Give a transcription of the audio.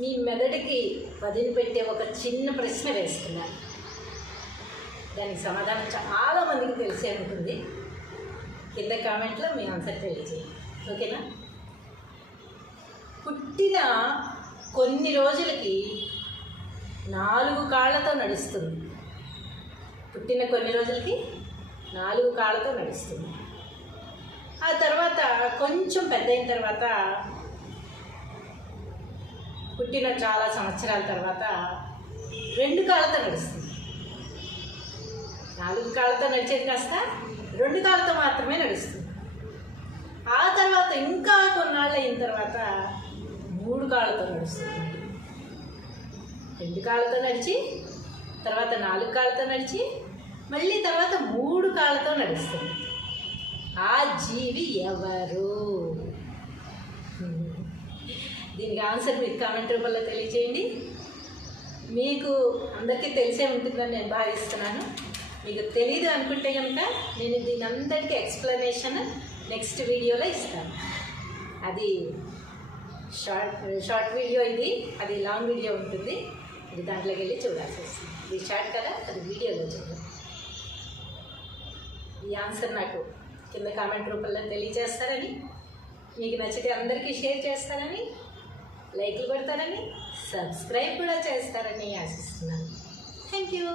మీ మెదడుకి వదిలిపెట్టే ఒక చిన్న ప్రశ్న వేస్తున్నా. దానికి సమాధానం చాలామందికి తెలిసే ఉంటుంది. కింద కామెంట్లో మీ ఆన్సర్ తెలియజేయండి, ఓకేనా? పుట్టిన కొన్ని రోజులకి 4 కాళ్ళతో నడుస్తుంది. పుట్టిన కొన్ని రోజులకి 4 కాళ్ళతో నడుస్తుంది. ఆ తర్వాత కొంచెం పెద్ద అయిన తర్వాత, పుట్టిన చాలా సంవత్సరాల తర్వాత 2 కాళ్ళతో నడుస్తుంది. 4 కాళ్ళతో నడిచేది కాస్త 2 కాళ్ళతో మాత్రమే నడుస్తుంది. ఆ తర్వాత ఇంకా కొన్నాళ్ళు అయిన తర్వాత 3 కాళ్ళతో నడుస్తుంది. 2 కాళ్ళతో నడిచి, తర్వాత 4 కాళ్ళతో నడిచి, మళ్ళీ తర్వాత 3 కాళ్ళతో నడుస్తుంది. ఆ జీవి ఎవరు? దీనికి ఆన్సర్ మీకు కామెంట్ రూపంలో తెలియచేయండి. మీకు అందరికీ తెలిసే ఉంటుందని నేను భావిస్తున్నాను. మీకు తెలీదు అనుకుంటే కనుక నేను దీని అందరికీ ఎక్స్ప్లెనేషన్ నెక్స్ట్ వీడియోలో ఇస్తాను. అది షార్ట్ వీడియో, అది లాంగ్ వీడియో ఉంటుంది. ఇది దాంట్లోకి వెళ్ళి చూడాల్సి వస్తుంది. ఇది షార్ట్ కదా, అది వీడియోలో చూడాలి. ఈ ఆన్సర్ నాకు కింద కామెంట్ రూపంలో తెలియజేస్తారని, మీకు నచ్చితే అందరికీ షేర్ చేస్తారని, లైక్లు కొడతారని, సబ్స్క్రైబ్ కూడా చేస్తారని ఆశిస్తున్నాను. Thank you.